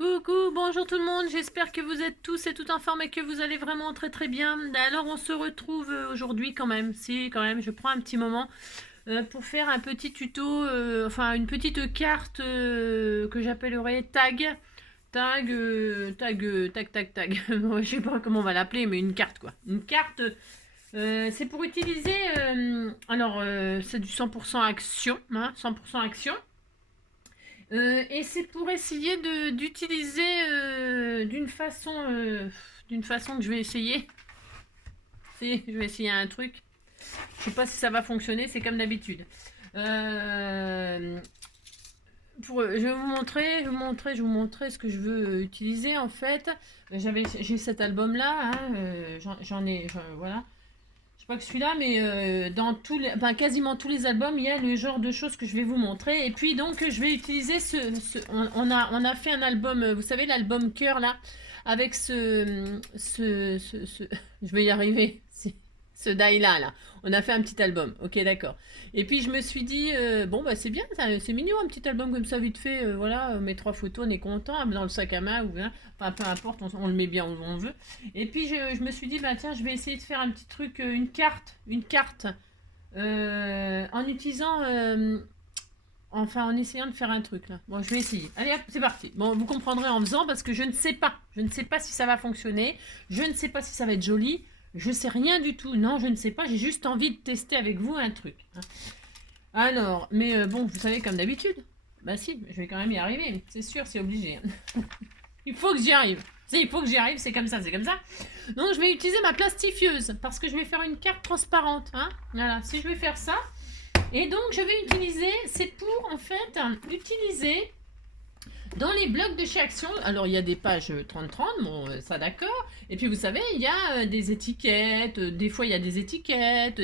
Coucou, bonjour tout le monde, j'espère que vous êtes tous et toutes en forme et que vous allez vraiment très très bien. Alors on se retrouve aujourd'hui quand même, je prends un petit moment pour faire un petit tuto, enfin une petite carte que j'appellerai tag. Je sais pas comment on va l'appeler, mais une carte quoi. Une carte, c'est pour utiliser, c'est du 100% action, hein, 100% action. Et c'est pour essayer d'utiliser d'une façon que je vais essayer. Je vais essayer un truc. Je sais pas si ça va fonctionner, c'est comme d'habitude. Je vais vous montrer ce que je veux utiliser en fait. J'ai cet album là, hein, voilà. Je sais pas que celui-là, mais dans quasiment tous les albums, il y a le genre de choses que je vais vous montrer. Et puis donc, je vais utiliser on a fait un album, vous savez, l'album Cœur là, avec je vais y arriver, ce die-là, là. On a fait un petit album, ok, d'accord. Et puis je me suis dit, bon, bah c'est bien, c'est mignon, un petit album comme ça, vite fait, voilà, on met 3 photos, on est content, dans le sac à main, ou bien, enfin, peu importe, on le met bien où on veut. Et puis je me suis dit, bah tiens, je vais essayer de faire un petit truc, une carte, en utilisant, enfin en essayant de faire un truc là. Bon, je vais essayer. Allez hop, c'est parti. Bon, vous comprendrez en faisant parce que je ne sais pas. Je ne sais pas si ça va fonctionner. Je ne sais pas si ça va être joli. Je sais rien du tout. Non, je ne sais pas. J'ai juste envie de tester avec vous un truc. Alors, mais bon, vous savez comme d'habitude. Bah si, je vais quand même y arriver. C'est sûr, c'est obligé. Il faut que j'y arrive. Il faut que j'y arrive, c'est comme ça, c'est comme ça. Donc je vais utiliser ma plastifieuse parce que je vais faire une carte transparente. Hein, voilà, si je vais faire ça. Et donc je vais utiliser, c'est pour en fait utiliser dans les blocs de chez Action. Alors il y a des pages 30-30, bon ça d'accord. Et puis vous savez, il y a des étiquettes, des fois il y a des étiquettes,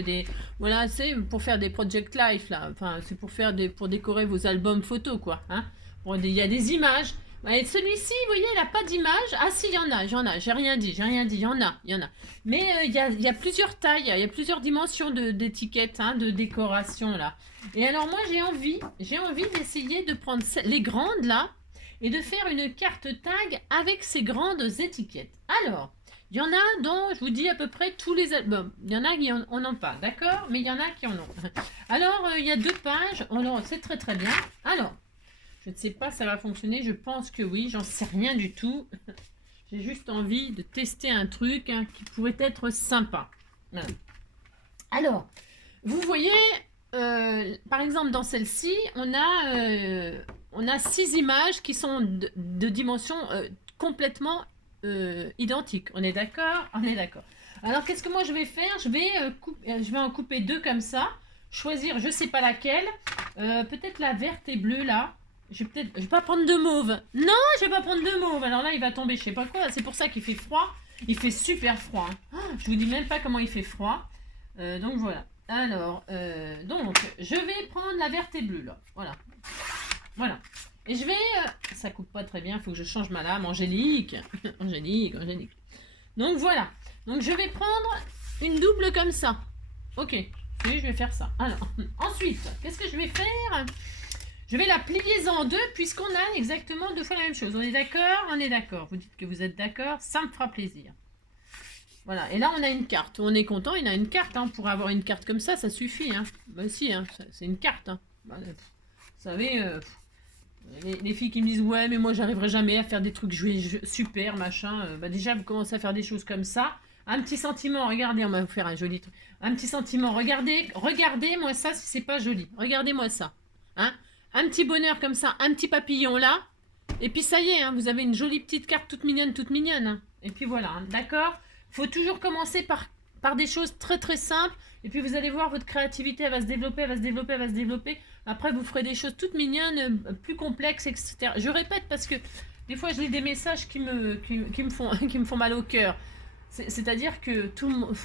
voilà, c'est pour faire des Project Life là. Enfin, c'est pour pour décorer vos albums photos quoi. Hein. Bon, il y a des images. Et celui-ci, vous voyez, il n'a pas d'image. Ah si, il y en a, j'ai rien dit, il y en a. Mais il y a plusieurs tailles, il y a plusieurs dimensions d'étiquettes, hein, de décoration là. Et alors moi j'ai envie d'essayer de prendre les grandes là et de faire une carte tag avec ces grandes étiquettes. Alors, il y en a dont je vous dis à peu près tous les albums. Il y en a qui en ont pas, d'accord? Mais il y en a qui en ont. Alors, il y a 2 pages, c'est très très bien. Alors, je ne sais pas si ça va fonctionner, je pense que oui, j'en sais rien du tout. J'ai juste envie de tester un truc hein, qui pourrait être sympa. Voilà. Alors, vous voyez, par exemple dans celle-ci, on a 6 images qui sont de dimensions complètement identiques. On est d'accord? On est d'accord. Alors, qu'est-ce que moi je vais faire? Je vais en couper 2 comme ça. Choisir, je sais pas laquelle. Peut-être la verte et bleue là. Je vais pas prendre de mauve. Non, je vais pas prendre de mauve. Alors là, il va tomber, je sais pas quoi. C'est pour ça qu'il fait froid. Il fait super froid. Hein. Je vous dis même pas comment il fait froid. Donc voilà. Alors, donc, je vais prendre la verte et bleue là. Voilà. Voilà. Et je vais... ça coupe pas très bien. Il faut que je change ma lame. Angélique. Angélique. Donc voilà. Donc je vais prendre une double comme ça. Ok. Oui, je vais faire ça. Alors, ensuite, qu'est-ce que je vais faire? Je vais la plier en 2 puisqu'on a exactement 2 fois la même chose. On est d'accord? On est d'accord. Vous dites que vous êtes d'accord? Ça me fera plaisir. Voilà. Et là, on a une carte. On est content. Il a une carte. Hein. Pour avoir une carte comme ça suffit. Hein. Ben si, hein, c'est une carte. Hein. Ben, vous savez, les filles qui me disent « Ouais, mais moi, j'arriverai jamais à faire des trucs super, machin. Déjà, vous commencez à faire des choses comme ça. Un petit sentiment. Regardez, on va vous faire un joli truc. Un petit sentiment. Regardez-moi ça si c'est pas joli. Regardez-moi ça. Hein? Un petit bonheur comme ça, un petit papillon là, et puis ça y est, hein, vous avez une jolie petite carte toute mignonne. Hein. Et puis voilà, hein, d'accord? Faut toujours commencer par des choses très très simples, et puis vous allez voir, votre créativité, elle va se développer. Après, vous ferez des choses toutes mignonnes, plus complexes, etc. Je répète parce que des fois, je lis des messages qui me font mal au cœur. C'est-à-dire que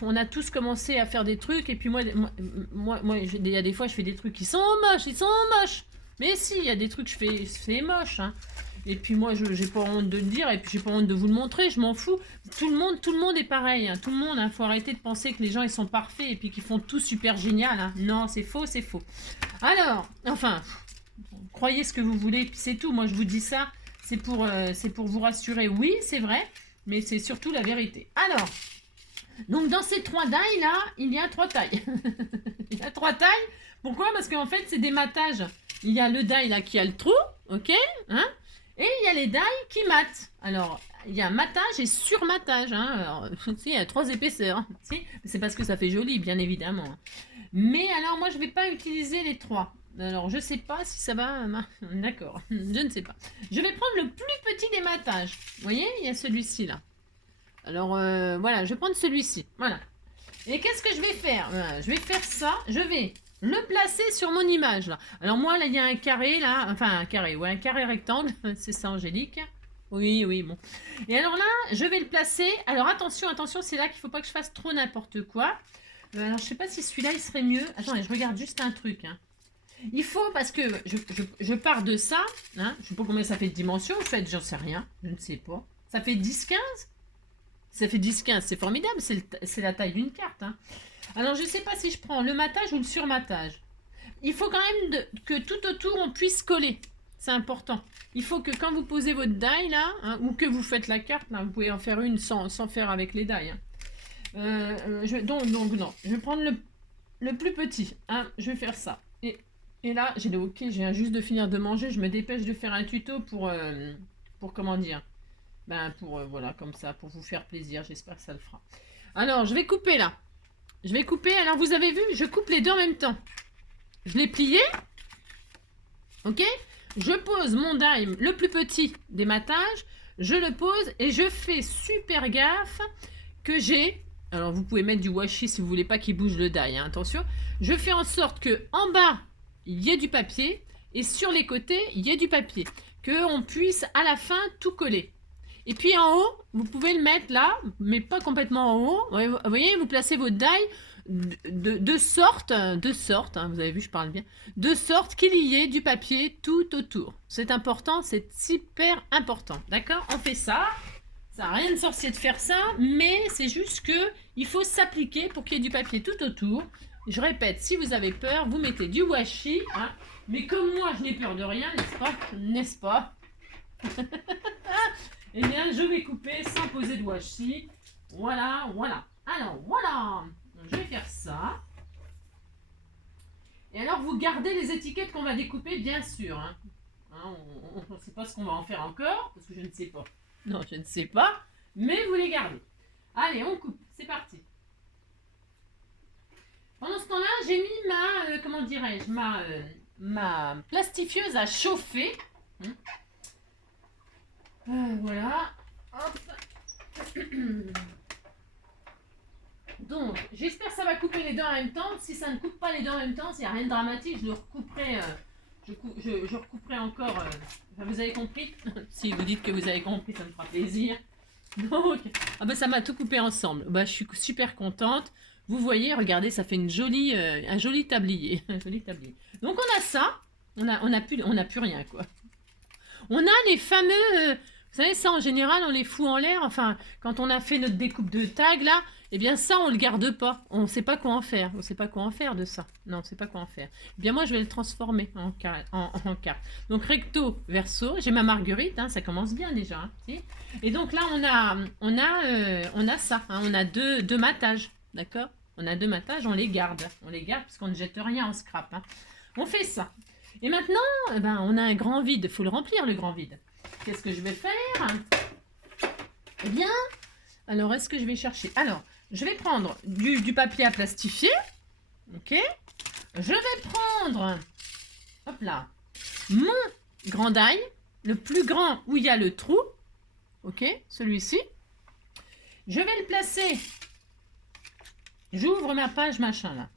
on a tous commencé à faire des trucs, et puis moi il y a des fois, je fais des trucs qui sont moches. Mais si, il y a des trucs que je fais, c'est moche. Hein. Et puis moi, j'ai pas honte de le dire, et puis j'ai pas honte de vous le montrer, je m'en fous. Tout le monde est pareil. Hein. Tout le monde, faut arrêter de penser que les gens, ils sont parfaits, et puis qu'ils font tout super génial. Hein. Non, c'est faux. Alors, enfin, croyez ce que vous voulez, puis c'est tout. Moi, je vous dis ça, c'est pour vous rassurer, oui, c'est vrai, mais c'est surtout la vérité. Alors, donc dans ces 3 die là, il y a 3 tailles. Il y a 3 tailles. Pourquoi? Parce qu'en fait, c'est des matages. Il y a le die là qui a le trou, ok, hein, et il y a les die qui matent. Alors, il y a matage et surmatage. Hein. Alors, il y a 3 épaisseurs. Hein. C'est parce que ça fait joli, bien évidemment. Mais alors, moi, je ne vais pas utiliser les 3. Alors, je ne sais pas si ça va... D'accord, je ne sais pas. Je vais prendre le plus petit des matages. Vous voyez, il y a celui-ci, là. Alors, voilà, je vais prendre celui-ci. Voilà. Et qu'est-ce que je vais faire? Je vais faire ça. Je vais le placer sur mon image, là. Alors, moi, là, il y a un carré, là. Enfin, un carré, ouais, un carré rectangle. C'est ça, Angélique. Oui, oui, bon. Et alors là, je vais le placer. Alors, attention, attention, c'est là qu'il ne faut pas que je fasse trop n'importe quoi. Alors, je ne sais pas si celui-là, il serait mieux. Attendez, je regarde juste un truc, hein. Il faut, parce que je pars de ça, hein, je ne sais pas combien ça fait de dimensions, en fait, j'en sais rien, je ne sais pas. Ça fait 10-15? Ça fait 10-15, c'est formidable, c'est la taille d'une carte. Hein. Alors, je ne sais pas si je prends le matage ou le surmatage. Il faut quand même que tout autour, on puisse coller. C'est important. Il faut que quand vous posez votre die, là, hein, ou que vous faites la carte, là, vous pouvez en faire une sans faire avec les die. Hein. Donc, non, je vais prendre le plus petit. Hein, je vais faire ça. Et là, j'ai le OK, je viens juste de finir de manger. Je me dépêche de faire un tuto pour comment dire, voilà, comme ça, pour vous faire plaisir. J'espère que ça le fera. Alors, je vais couper là. Je vais couper. Alors, vous avez vu, je coupe les deux en même temps. Je l'ai plié. OK? Je pose mon dime, le plus petit des matages. Je le pose et je fais super gaffe que j'ai... Alors, vous pouvez mettre du washi si vous voulez pas qu'il bouge le die. Hein, attention. Je fais en sorte que en bas, il y ait du papier et sur les côtés, il y ait du papier. Qu'on puisse à la fin tout coller. Et puis en haut, vous pouvez le mettre là, mais pas complètement en haut. Vous voyez, vous placez votre die de sorte, hein, vous avez vu, je parle bien, de sorte qu'il y ait du papier tout autour. C'est important, c'est super important. D'accord? On fait ça. Ça n'a rien de sorcier de faire ça, mais c'est juste que il faut s'appliquer pour qu'il y ait du papier tout autour. Je répète, si vous avez peur, vous mettez du washi. Hein, mais comme moi, je n'ai peur de rien, n'est-ce pas? N'est-ce pas? Eh bien, je vais couper sans poser de washi. Voilà, voilà. Alors, voilà. Je vais faire ça. Et alors, vous gardez les étiquettes qu'on va découper, bien sûr. Hein. Hein, on ne sait pas ce qu'on va en faire encore, parce que je ne sais pas. Non, je ne sais pas, mais vous les gardez. Allez, on coupe. C'est parti. Pendant ce temps-là, j'ai mis ma, comment dirais-je, ma plastifieuse à chauffer. Voilà. Hop. Donc, j'espère que ça va couper les deux en même temps. Si ça ne coupe pas les deux en même temps, s'il n'y a rien de dramatique, je le recouperai, je recouperai encore. Enfin, vous avez compris? Si vous dites que vous avez compris, ça me fera plaisir. Donc, ah ben, ça m'a tout coupé ensemble. Bah, je suis super contente. Vous voyez, regardez, ça fait un joli tablier. Un joli tablier. Donc on a ça, on a plus rien quoi. On a les fameux, vous savez ça en général on les fout en l'air. Enfin, quand on a fait notre découpe de tag là, eh bien ça on le garde pas. On ne sait pas quoi en faire. On sait pas quoi en faire de ça. Non, on sait pas quoi en faire. Eh bien moi je vais le transformer en carte. Donc recto verso. J'ai ma marguerite, hein, ça commence bien déjà. Hein, si. Et donc là on a ça. Hein, on a deux matages. D'accord? On a deux matages, on les garde. On les garde parce qu'on ne jette rien en scrap. Hein. On fait ça. Et maintenant, eh ben, on a un grand vide. Il faut le remplir, le grand vide. Qu'est-ce que je vais faire? Eh bien, alors, est-ce que je vais chercher? Alors, je vais prendre du papier à plastifier. OK. Je vais prendre, hop là, mon grand die, le plus grand où il y a le trou. OK, celui-ci. Je vais le placer. J'ouvre ma page machin là.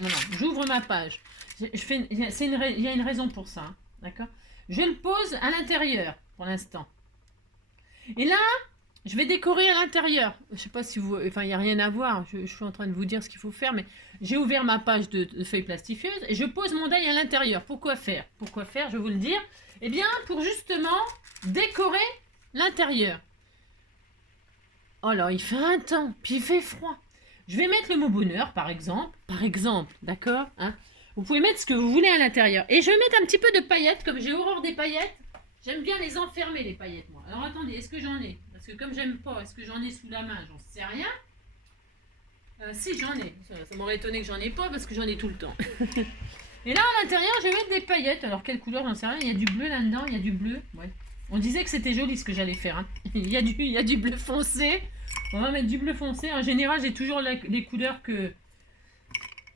Voilà, j'ouvre ma page. Il y a une raison pour ça. Hein, d'accord? Je le pose à l'intérieur pour l'instant. Et là, je vais décorer à l'intérieur. Je sais pas si vous... Enfin, il n'y a rien à voir. Je suis en train de vous dire ce qu'il faut faire. Mais j'ai ouvert ma page de feuilles plastifieuses et je pose mon die à l'intérieur. Pourquoi faire? Pourquoi faire? Je vais vous le dire. Eh bien, pour justement décorer l'intérieur. Oh là, il fait un temps, puis il fait froid. Je vais mettre le mot bonheur, par exemple, d'accord, hein. Vous pouvez mettre ce que vous voulez à l'intérieur. Et je vais mettre un petit peu de paillettes, comme j'ai horreur des paillettes. J'aime bien les enfermer, les paillettes, moi. Alors attendez, est-ce que j'en ai? Parce que comme j'aime pas, est-ce que j'en ai sous la main? J'en sais rien. Si, j'en ai. Ça m'aurait étonné que j'en ai pas parce que j'en ai tout le temps. Et là, à l'intérieur, je vais mettre des paillettes. Alors, quelle couleur? J'en sais rien. Il y a du bleu là-dedans. Il y a du bleu. Ouais. On disait que c'était joli ce que j'allais faire. Hein. Il y a du bleu foncé. On va mettre du bleu foncé. En général, j'ai toujours les couleurs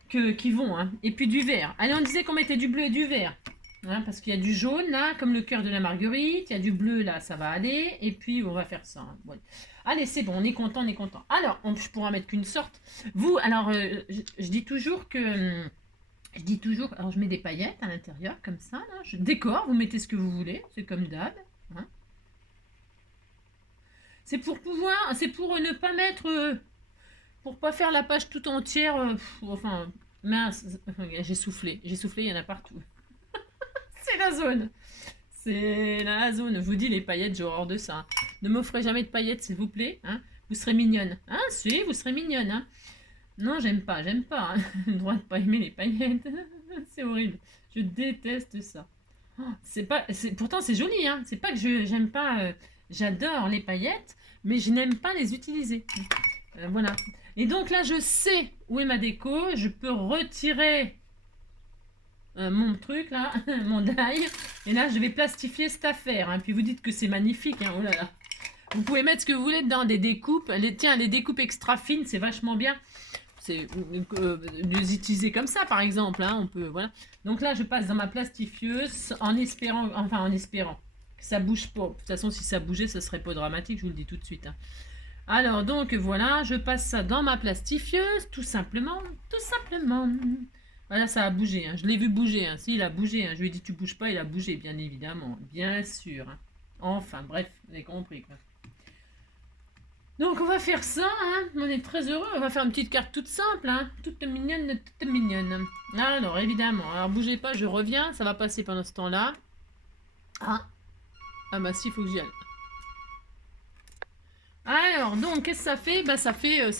qui vont. Hein. Et puis du vert. Allez, on disait qu'on mettait du bleu et du vert. Hein, parce qu'il y a du jaune là, comme le cœur de la marguerite. Il y a du bleu là, ça va aller. Et puis, on va faire ça. Hein. Ouais. Allez, c'est bon, on est content, on est content. Alors, je pourrais mettre qu'une sorte. Vous, alors, je dis toujours que... alors je mets des paillettes à l'intérieur, comme ça, là. Je décore, vous mettez ce que vous voulez, c'est comme d'hab. Hein. C'est pour ne pas mettre... pour pas faire la page tout entière. Enfin, mince, j'ai soufflé, il y en a partout. C'est la zone. C'est la zone. Je vous dis, les paillettes, j'ai horreur de ça. Hein. Ne m'offrez jamais de paillettes, s'il vous plaît. Hein. Vous serez mignonne. Hein, si, vous serez mignonne. Hein. Non, j'aime pas. Hein. Le droit de pas aimer les paillettes. C'est horrible. Je déteste ça. Pourtant, c'est joli. Hein. C'est pas que j'aime pas. J'adore les paillettes, mais je n'aime pas les utiliser. Voilà. Et donc là, je sais où est ma déco. Je peux retirer mon truc là, mon die. Et là, je vais plastifier cette affaire. Hein. Puis vous dites que c'est magnifique. Hein. Oh là là. Vous pouvez mettre ce que vous voulez dedans, des découpes. Les découpes extra fines, c'est vachement bien. C'est les utiliser comme ça, par exemple. Hein, on peut, voilà. Donc là, je passe dans ma plastifieuse en espérant que ça bouge pas. De toute façon, si ça bougeait, ce serait pas dramatique, je vous le dis tout de suite. Hein. Alors, donc, voilà, je passe ça dans ma plastifieuse, tout simplement. Voilà, ça a bougé. Hein. Je l'ai vu bouger. Hein. Si, il a bougé. Hein. Je lui ai dit, tu bouges pas, il a bougé, bien évidemment. Bien sûr. Hein. Enfin, bref, vous avez compris, quoi. Donc on va faire ça, hein. On est très heureux, on va faire une petite carte toute simple, hein. Toute mignonne. Alors évidemment, alors bougez pas, je reviens, ça va passer pendant ce temps-là. Ah bah si, il faut que j'y aille. Alors donc, qu'est-ce que ça fait? Bah ça fait,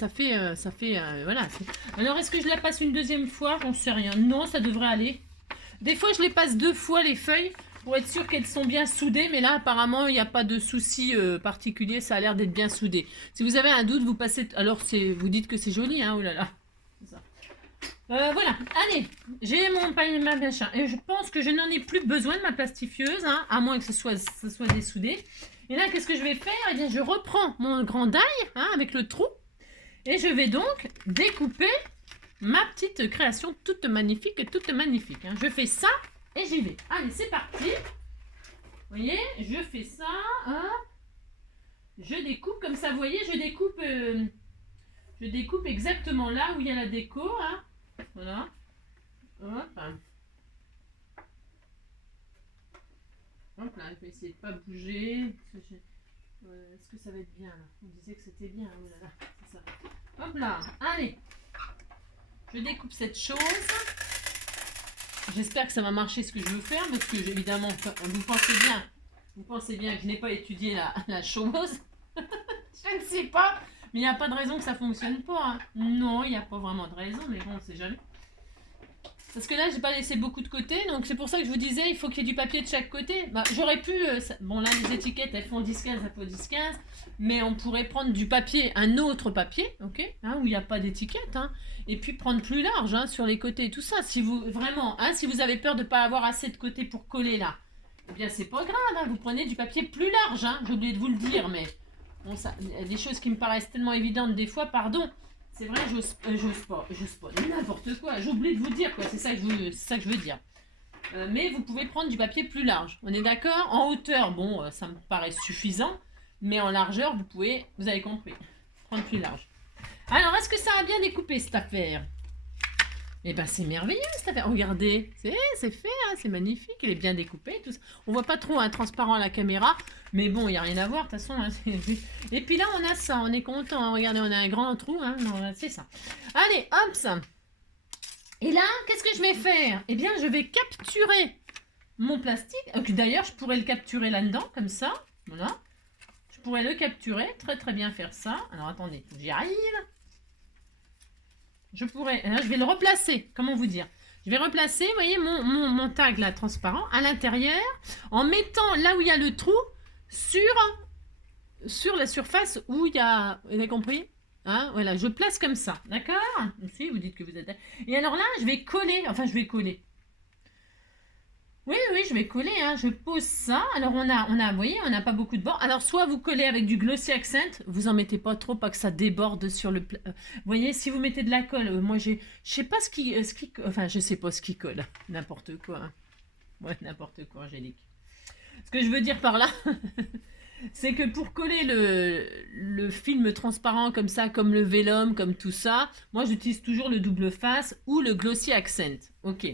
voilà. Alors est-ce que je la passe une deuxième fois? J'en sais rien. Non, ça devrait aller. Des fois je les passe 2 fois les feuilles. Pour être sûr qu'elles sont bien soudées, mais là apparemment il n'y a pas de souci particulier, ça a l'air d'être bien soudé. Si vous avez un doute, vous passez, alors vous dites que c'est joli, hein, oh là là. Ça. Voilà, allez, j'ai mon machin, et je pense que je n'en ai plus besoin de ma plastifieuse, hein, à moins que ce soit dessoudé. Et là, qu'est-ce que je vais faire? Eh bien, je reprends mon grand die, hein, avec le trou, et je vais donc découper ma petite création toute magnifique. Hein. Je fais ça. Et j'y vais. Allez, c'est parti. Vous voyez, je fais ça. Hein. Je découpe comme ça. Vous voyez, je découpe exactement là où il y a la déco. Hein. Voilà. Hop. Hop là, je vais essayer de ne pas bouger. Est-ce que ça va être bien là? On disait que c'était bien. Oh là là, c'est ça. Hop là. Allez. Je découpe cette chose. J'espère que ça va marcher ce que je veux faire, parce que évidemment, vous pensez bien que je n'ai pas étudié la chose. Je ne sais pas, mais il n'y a pas de raison que ça ne fonctionne pas. Hein. Non, il n'y a pas vraiment de raison, mais bon, on ne sait jamais. Parce que là, j'ai pas laissé beaucoup de côté, donc c'est pour ça que je vous disais, il faut qu'il y ait du papier de chaque côté. Bah, j'aurais pu, bon là, les étiquettes, elles font 10-15, elles font 10-15, mais on pourrait prendre du papier, un autre papier, ok, hein, où il n'y a pas d'étiquette, hein, et puis prendre plus large, hein, sur les côtés et tout ça. Si vous, vraiment, hein, si vous avez peur de ne pas avoir assez de côté pour coller là, eh bien c'est pas grave, hein, vous prenez du papier plus large, hein, j'ai oublié de vous le dire, mais bon, ça, il y a des choses qui me paraissent tellement évidentes des fois, pardon. C'est vrai, j'ose pas, n'importe quoi, j'oublie de vous dire, quoi, c'est ça que je veux dire. Mais vous pouvez prendre du papier plus large, on est d'accord? En hauteur, bon, ça me paraît suffisant, mais en largeur, vous avez compris, prendre plus large. Alors, est-ce que ça a bien découpé cette affaire? Eh ben, c'est merveilleux cette affaire, regardez, c'est fait, hein, c'est magnifique, elle est bien découpée, tout ça. On voit pas trop un transparent à la caméra, mais bon, il n'y a rien à voir, de toute façon. Hein, et puis là, on a ça, on est content, hein, regardez, on a un grand trou, hein, c'est ça. Allez, hop ça. Et là, qu'est-ce que je vais faire? Eh bien, je vais capturer mon plastique, d'ailleurs, je pourrais le capturer là-dedans, comme ça, voilà. Je pourrais le capturer, très très bien faire ça. Alors, attendez, j'y arrive. Je pourrais, là, je vais le replacer, comment vous dire? Je vais replacer, vous voyez, mon tag là, transparent, à l'intérieur, en mettant là où il y a le trou, sur la surface où il y a... Vous avez compris? Hein, voilà, je place comme ça, d'accord? Si, vous dites que vous êtes... Et alors là, je vais coller, enfin je vais coller. Oui, oui, je vais coller, hein. Je pose ça. Alors vous voyez, on n'a pas beaucoup de bords. Alors soit vous collez avec du glossy accent, vous en mettez pas trop, pas que ça déborde sur le... Vous voyez, si vous mettez de la colle, moi je sais pas enfin je sais pas ce qui colle, n'importe quoi. Hein. Ouais, n'importe quoi, Angélique. Ce que je veux dire par là, c'est que pour coller le film transparent comme ça, comme le vélum, comme tout ça, moi j'utilise toujours le double face ou le glossy accent. Ok.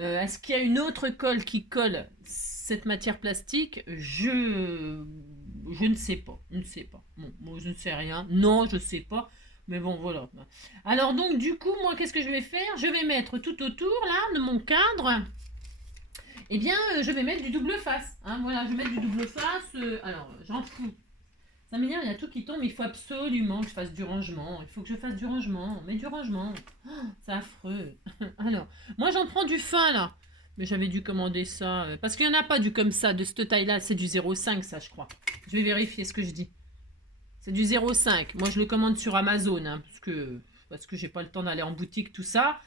Est-ce qu'il y a une autre colle qui colle cette matière plastique? Je ne sais pas. Je ne sais pas. Bon, moi je ne sais rien. Non, je ne sais pas. Mais bon, voilà. Alors donc, du coup, moi, qu'est-ce que je vais faire? Je vais mettre tout autour, là, de mon cadre. Eh bien, je vais mettre du double face. Hein, voilà, je vais mettre du double face. Alors, j'en fous. Ça m'énerve, il y a tout qui tombe. Il faut absolument que je fasse du rangement. Il faut que je fasse du rangement. Mais du rangement. Oh, c'est affreux. Alors, moi, j'en prends du fin, là. Mais j'avais dû commander ça. Parce qu'il n'y en a pas du comme ça, de cette taille-là. C'est du 0,5, ça, je crois. Je vais vérifier ce que je dis. C'est du 0,5. Moi, je le commande sur Amazon. Hein, parce que j'ai pas le temps d'aller en boutique, tout ça.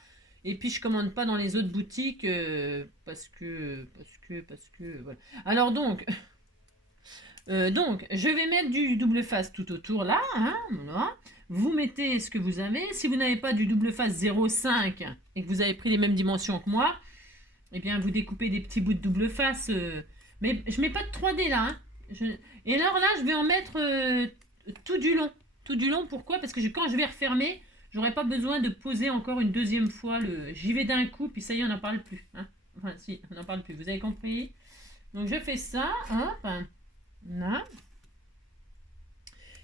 Et puis, je commande pas dans les autres boutiques. Parce que... Voilà. Alors, donc... Donc, je vais mettre du double face tout autour là. Hein, voilà. Vous mettez ce que vous avez. Si vous n'avez pas du double face 0,5 et que vous avez pris les mêmes dimensions que moi, eh bien, vous découpez des petits bouts de double face. Mais je ne mets pas de 3D là. Hein. Et alors là, je vais en mettre tout du long. Tout du long, pourquoi? Parce que quand je vais refermer, j'aurai pas besoin de poser encore une deuxième fois. J'y vais d'un coup, puis ça y est, on n'en parle plus. Hein. Enfin, si, on n'en parle plus. Vous avez compris? Donc, je fais ça. Hop. Là.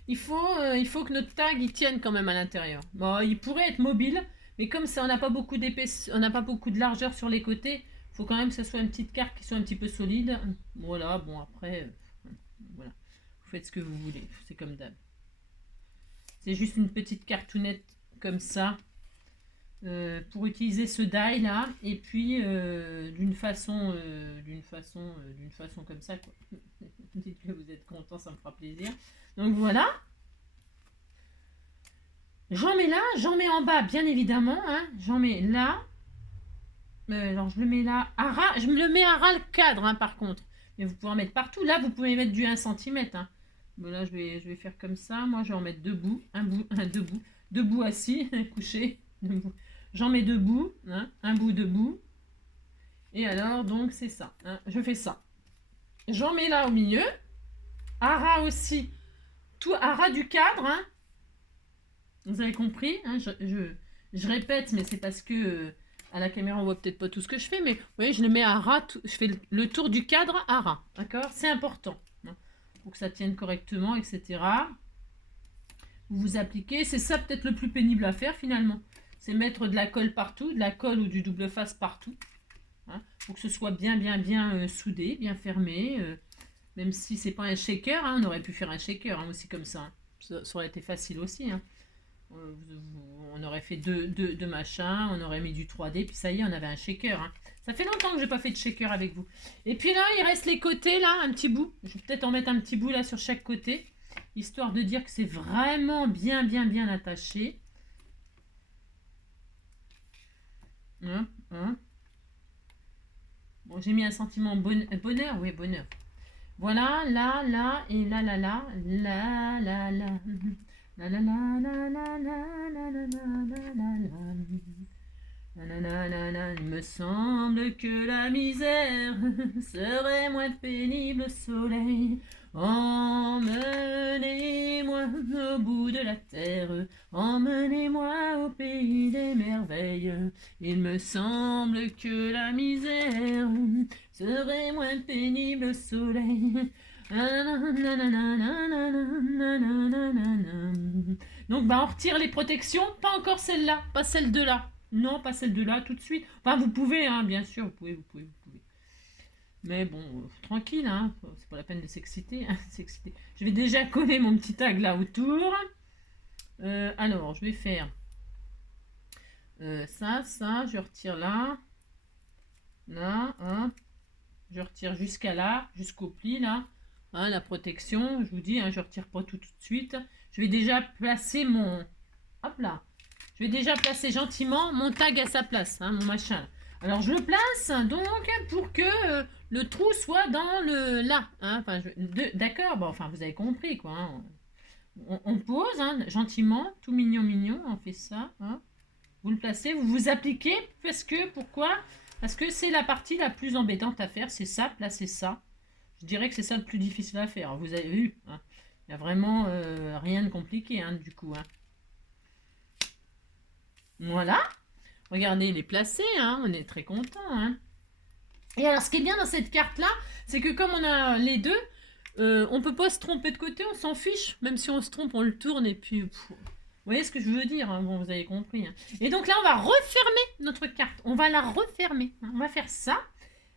Il faut que notre tag il tienne quand même à l'intérieur. Bon, il pourrait être mobile, mais comme ça, on n'a pas beaucoup d'épaisseur, on n'a pas beaucoup de largeur sur les côtés, il faut quand même que ce soit une petite carte qui soit un petit peu solide. Voilà, bon après, voilà. Vous faites ce que vous voulez, c'est comme d'hab. C'est juste une petite cartounette comme ça. Pour utiliser ce die là et puis d'une façon comme ça quoi. Dites que vous êtes content, ça me fera plaisir. Donc voilà, j'en mets là, j'en mets en bas bien évidemment, hein. J'en mets là, alors je le mets là, je me le mets à ras le cadre hein, par contre, mais vous pouvez en mettre partout, là vous pouvez mettre du 1 cm hein. Bon, là je vais faire comme ça, moi je vais en mettre debout, debout assis, couché, debout. J'en mets debout, hein, un bout debout. Et alors, donc, c'est ça. Hein, je fais ça. J'en mets là au milieu. À ras aussi. Tout à ras du cadre. Hein. Vous avez compris hein, je répète, mais c'est parce que à la caméra, on voit peut-être pas tout ce que je fais. Mais vous voyez, je le mets à ras. Je fais le tour du cadre à ras. D'accord? C'est important. Hein, pour que ça tienne correctement, etc. Vous appliquez. C'est ça peut-être le plus pénible à faire finalement. C'est mettre de la colle partout, de la colle ou du double face partout, hein, pour que ce soit bien soudé, bien fermé, même si c'est pas un shaker, hein, on aurait pu faire un shaker hein, aussi comme ça, hein. Ça aurait été facile aussi, hein. On aurait fait deux machins, on aurait mis du 3D, puis ça y est, on avait un shaker, hein. Ça fait longtemps que j'ai pas fait de shaker avec vous. Et puis là, il reste les côtés, là, un petit bout, je vais peut-être en mettre un petit bout là sur chaque côté, histoire de dire que c'est vraiment bien attaché. Bon, j'ai mis un sentiment bonheur, oui, bonheur. Voilà, là, et là. Il me semble que la misère serait moins pénible au soleil. Emmenez-moi au bout de la terre, emmenez-moi au pays des merveilles. Il me semble que la misère serait moins pénible au soleil. Donc on retire les protections, pas encore celle-là, pas celle de là. Non, pas celle de là tout de suite. Enfin, vous pouvez, hein, bien sûr, vous pouvez. Mais bon, tranquille, hein, c'est pas la peine de s'exciter. Hein, je vais déjà coller mon petit tag là autour. Alors, je vais faire ça, je retire là. Là, hein. Je retire jusqu'à là, jusqu'au pli, là. Hein, la protection, je vous dis, hein, je retire pas tout de suite. Je vais déjà placer mon... Hop là. Je vais déjà placer gentiment mon tag à sa place, hein, mon machin. Alors, je le place, donc, pour que le trou soit dans le... Là. Hein, enfin, d'accord, bon, enfin, vous avez compris, quoi. Hein. On pose, hein, gentiment, tout mignon, mignon, on fait ça. Hein. Vous le placez, vous vous appliquez, parce que, pourquoi ? Parce que c'est la partie la plus embêtante à faire, c'est ça, placer ça. Je dirais que c'est ça le plus difficile à faire, vous avez vu. Hein. Il n'y a vraiment rien de compliqué, hein, du coup. Hein. Voilà. Regardez, il est placé, hein, on est très content. Hein. Et alors, ce qui est bien dans cette carte-là, c'est que comme on a les deux, on peut pas se tromper de côté, on s'en fiche. Même si on se trompe, on le tourne et puis... Vous voyez ce que je veux dire, hein. Bon, vous avez compris. Hein. Et donc là, on va refermer notre carte. On va la refermer. Hein. On va faire ça.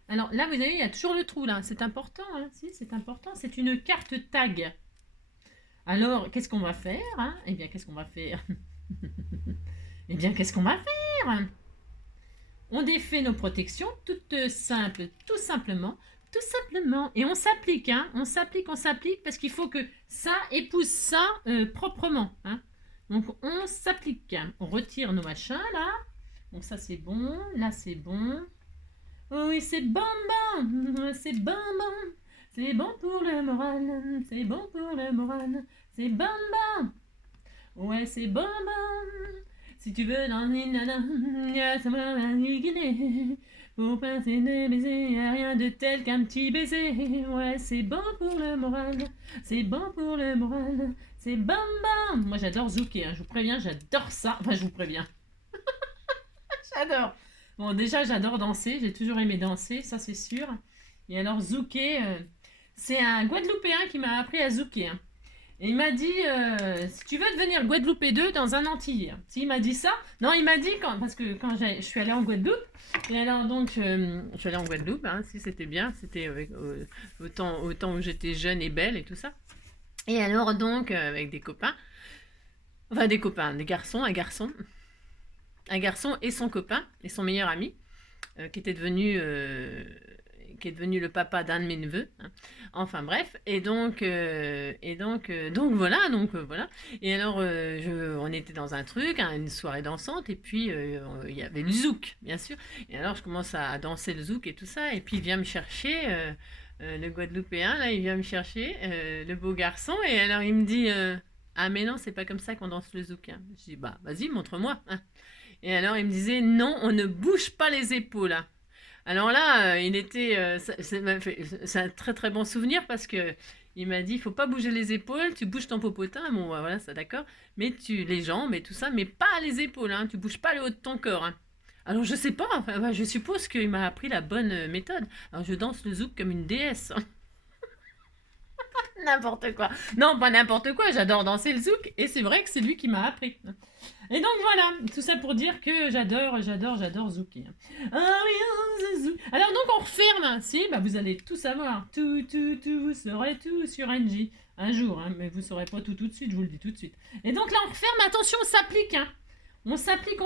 Alors là, vous voyez, il y a toujours le trou là. C'est important. Hein. Si, c'est important. C'est une carte tag. Alors, qu'est-ce qu'on va faire hein. Eh bien, qu'est-ce qu'on va faire Eh bien, qu'est-ce qu'on va faire On défait nos protections, toutes simples, tout simplement. Tout simplement. Et on s'applique. Hein. On s'applique, parce qu'il faut que ça épouse ça proprement. Hein. Donc, on s'applique. On retire nos machins, là. Donc, ça, c'est bon. Là, c'est bon. Oh, oui, c'est bon, bon. C'est bon, bon. C'est bon pour le moral. C'est bon pour le moral. C'est bon, bon. Ouais, c'est bon, bon. Si tu veux dans une ça va guider. Pour passer des baisers, y'a rien de tel qu'un petit baiser. Ouais, c'est bon pour le moral. C'est bon pour le moral. C'est bam bam. Moi j'adore zouker, hein. Je vous préviens, j'adore ça. Enfin, je vous préviens. J'adore. Bon, déjà, j'adore danser. J'ai toujours aimé danser, ça c'est sûr. Et alors, zouker, c'est un Guadeloupéen qui m'a appris à zouker. Hein. Et il m'a dit, si tu veux devenir Guadeloupé 2 dans un Antillais. Si il m'a dit ça, non, il m'a dit, parce que quand je suis allée en Guadeloupe, et alors donc, je suis allée en Guadeloupe, hein, si c'était bien, c'était au temps où j'étais jeune et belle et tout ça. Et alors donc, avec des copains, enfin des copains, des garçons, un garçon et son copain, et son meilleur ami, qui est devenu le papa d'un de mes neveux. Hein. Enfin bref, donc voilà. Et alors, on était dans un truc, hein, une soirée dansante, et puis il y avait le zouk, bien sûr. Et alors, je commence à danser le zouk et tout ça, et puis il vient me chercher, le Guadeloupéen, là, il vient me chercher, le beau garçon, et alors il me dit... ah mais non, c'est pas comme ça qu'on danse le zouk. Hein. Je dis, bah vas-y, montre-moi. Hein. Et alors il me disait, non, on ne bouge pas les épaules. Hein. Alors là, il était, c'est un très très bon souvenir parce que il m'a dit, il faut pas bouger les épaules, tu bouges ton popotin, bon voilà, ça d'accord, mais les jambes et tout ça, mais pas les épaules, hein, tu bouges pas le haut de ton corps. Hein. Alors je sais pas, enfin, je suppose qu'il m'a appris la bonne méthode. Alors je danse le zouk comme une déesse. N'importe quoi. Non, pas n'importe quoi, j'adore danser le zouk et c'est vrai que c'est lui qui m'a appris. Et donc voilà, tout ça pour dire que j'adore zouker. Ah oui, zouk. Alors donc on referme, si, bah vous allez tout savoir. Tout, vous saurez tout sur NJ. Un jour, hein, mais vous saurez pas tout de suite, je vous le dis tout de suite. Et donc là on referme, attention, on s'applique. Hein. On s'applique,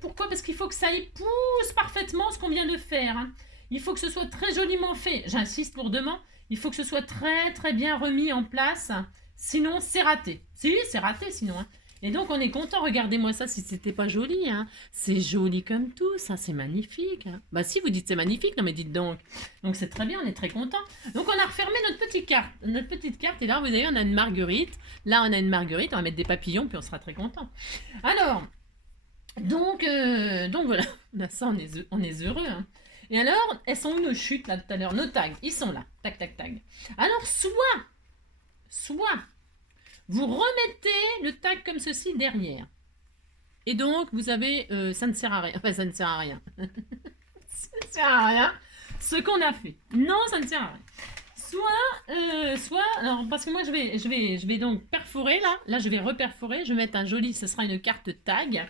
pourquoi ? Parce qu'il faut que ça épouse parfaitement ce qu'on vient de faire. Hein. Il faut que ce soit très joliment fait, j'insiste lourdement. Il faut que ce soit très très bien remis en place, sinon c'est raté. Si, c'est raté sinon. Hein. Et donc on est content, regardez-moi ça si c'était pas joli. Hein. C'est joli comme tout, ça c'est magnifique. Hein. Bah si vous dites c'est magnifique, non mais dites donc. Donc c'est très bien, on est très content. Donc on a refermé notre petite carte et là vous voyez on a une marguerite. Là on a une marguerite, on va mettre des papillons puis on sera très content. Alors, donc voilà, là, ça on est heureux. Hein. Et alors, elles sont où nos chutes là tout à l'heure? Nos tags, ils sont là. Tac, tac, tac. Alors, soit, vous remettez le tag comme ceci derrière. Et donc, vous avez, ça ne sert à rien. Enfin, ça ne sert à rien. Ça ne sert à rien. Ce qu'on a fait. Non, ça ne sert à rien. Soit, alors, parce que moi, je vais donc perforer là. Là, je vais reperforer. Je vais mettre un joli, ce sera une carte tag.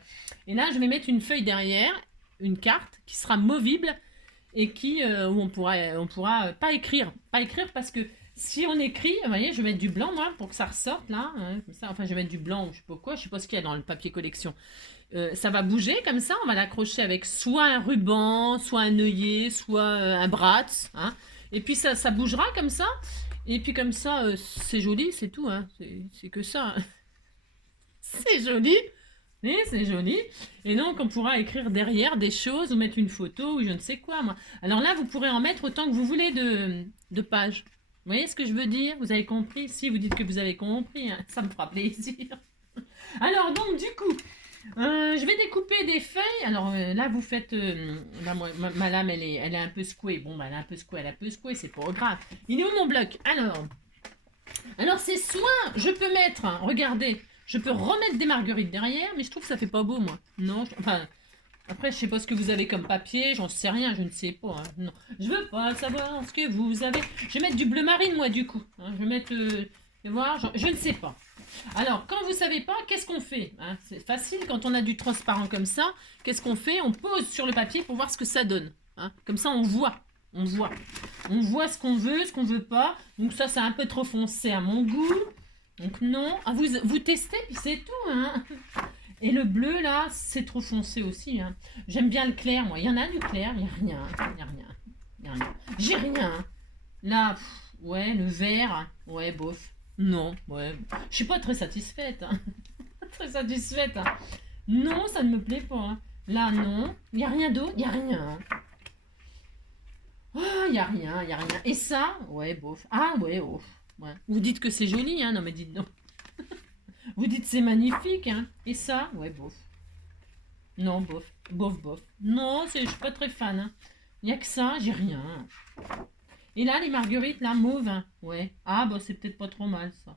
Et là, je vais mettre une feuille derrière, une carte qui sera movible. et où on pourra pas écrire. Pas écrire parce que si on écrit, vous voyez, je vais mettre du blanc moi pour que ça ressorte là, hein, comme ça. Enfin, je vais mettre du blanc ou je sais pas quoi, je sais pas ce qu'il y a dans le papier collection. Ça va bouger comme ça, on va l'accrocher avec soit un ruban, soit un œillet, soit un brat, hein. Et puis ça bougera comme ça. Et puis comme ça, c'est joli, c'est tout, hein. C'est que ça, hein. C'est joli. Oui, c'est joli. Et donc, on pourra écrire derrière des choses ou mettre une photo ou je ne sais quoi, moi. Alors là, vous pourrez en mettre autant que vous voulez de pages. Vous voyez ce que je veux dire? Vous avez compris? Si vous dites que vous avez compris, hein, ça me fera plaisir. Alors donc, du coup, je vais découper des feuilles. Alors là, vous faites... là, ma lame, elle est un peu secouée. Bon, bah, elle est un peu secouée, c'est pas grave. Il est où mon bloc? Alors c'est soit je peux mettre, hein, regardez, je peux remettre des marguerites derrière, mais je trouve que ça fait pas beau, moi. Non, enfin, après, je sais pas ce que vous avez comme papier, j'en sais rien, je ne sais pas, hein. Non, je veux pas savoir ce que vous avez. Je vais mettre du bleu marine, moi, du coup, hein. Je vais mettre, voir, je ne sais pas. Alors, quand vous savez pas, qu'est-ce qu'on fait, hein? C'est facile, quand on a du transparent comme ça, qu'est-ce qu'on fait? On pose sur le papier pour voir ce que ça donne, hein. Comme ça, on voit. On voit. On voit ce qu'on veut pas. Donc ça, c'est un peu trop foncé à mon goût. Donc non. Ah, vous testez, puis c'est tout, hein. Et le bleu, là, c'est trop foncé aussi, hein. J'aime bien le clair, moi. Il y en a du clair, il n'y a rien. Il n'y a rien. Il y a rien. J'ai rien. Là, ouais, le vert, ouais, bof. Non, ouais. Je suis pas très satisfaite, hein. Très satisfaite, hein. Non, ça ne me plaît pas, hein. Là, non. Il n'y a rien d'autre, il n'y a rien. Ah, y a rien, y a rien. Et ça, ouais, bof. Ah, ouais, oh. Ouais. Vous dites que c'est joli, hein? Non, mais dites non. Vous dites c'est magnifique, hein? Et ça, ouais, bof. Non, bof. Bof, bof. Non, je suis pas très fan, hein. Y a que ça, j'ai rien. Et là, les marguerites, là, mauve, hein. Ouais. Ah, bah, c'est peut-être pas trop mal, ça.